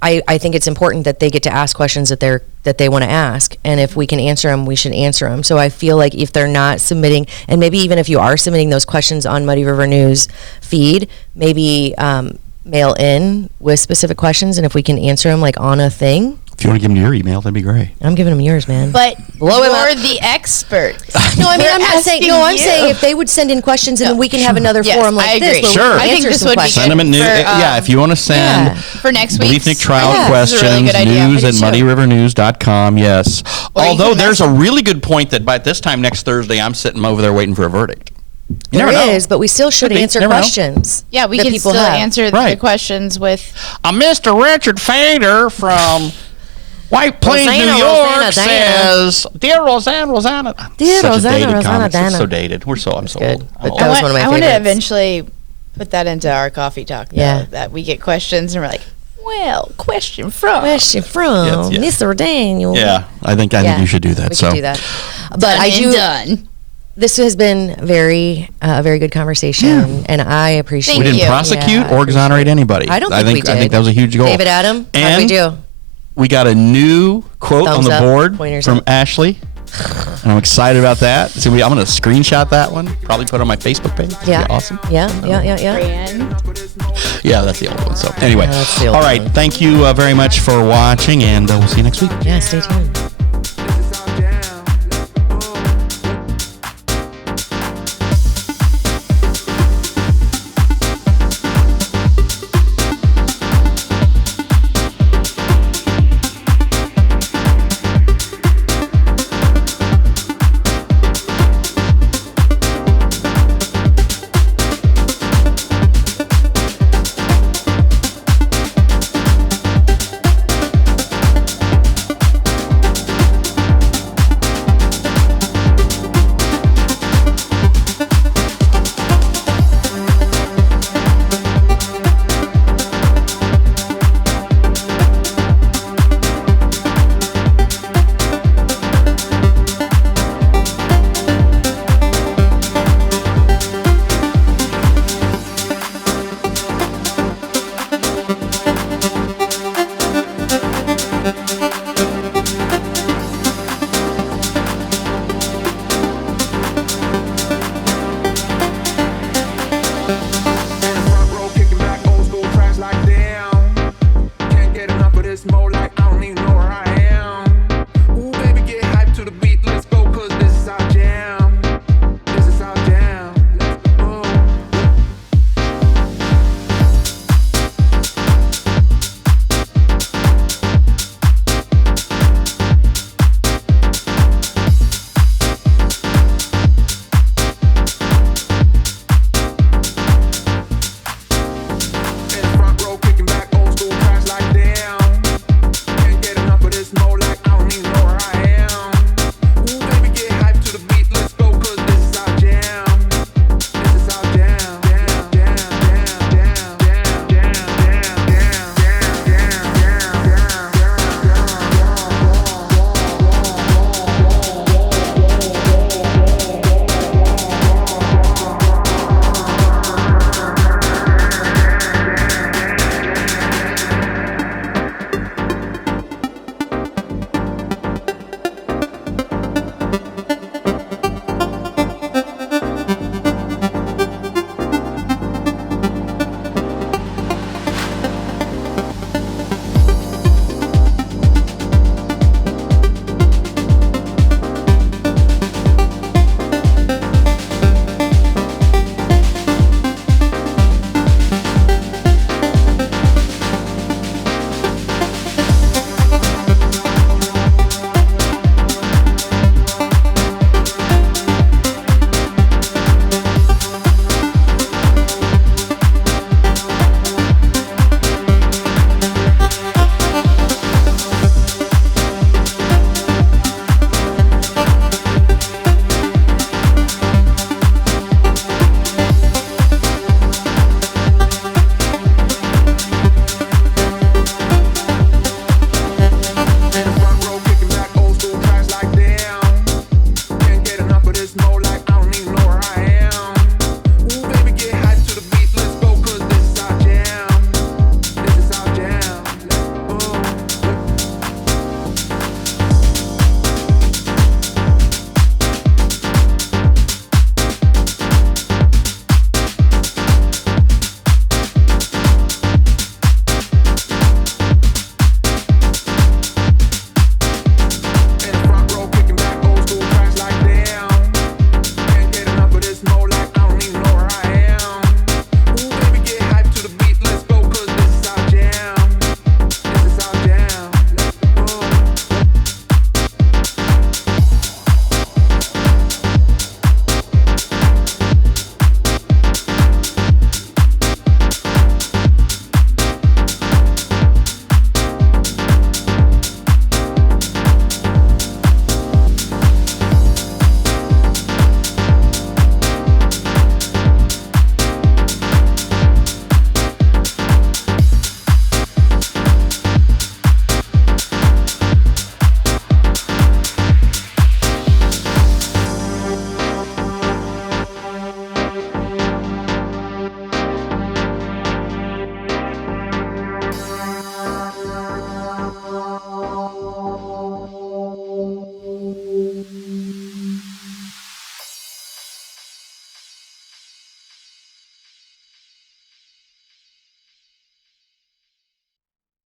I think it's important that they get to ask questions that they want to ask, and if we can answer them, we should answer them. So I feel like if they're not submitting, and maybe even if you are submitting those questions on Muddy River News feed, maybe mail in with specific questions, and if we can answer them like on a thing. If you want to give them your email, that'd be great. I'm giving them yours, man. But Blow him you're up. the expert. No, I mean, We're I'm not saying. asking No, I'm you. saying if they would send in questions, and then we can have another Yes, forum like I this. agree. Where Sure. we can I think answer this some would be questions. Send them a new. For, Yeah, if you want to send Yeah. For next week. Bleefnick trial Yeah. This is a really questions, good idea. news I at do too. muddyrivernews.com. Yes. Or you Although can there's message- a really good point that by this time next Thursday, I'm sitting over there waiting for a verdict. You There never know. is, but we still should Could be. answer Never know. questions. Yeah, we that can people still have. answer the Right. questions with. Mr. Richard Fader from White Plains, Rosanna, New York Rosanna, says, "Dear Rosanna." Dear Such Rosanna, a dated Rosanna, comment. It's Dana. so dated. I'm so good. old. But I'm that old. was one of my I want to favorites. eventually put that into our coffee talk. Though, Yeah. that we get questions and we're like, well, question from. Question from Yes, yes. Mr. Daniel. Yeah, I think Yeah. you should do that. We so can do that. But Done I and do. done. This has been a very good conversation, and I appreciate. we Thank didn't you. prosecute Yeah, I or exonerate anybody. I don't think we did. I think that was a huge goal. David Adam, how'd we And do? we got a new quote Thumbs on the up, board pointers from up. Ashley. And I'm excited about that. So I'm going to screenshot that one. Probably put it on my Facebook page. It'd be Yeah. awesome. Yeah. Fran. Yeah, that's the old one. So anyway, That's the old all right. one. Thank you very much for watching, and we'll see you next week. Yeah. Stay tuned.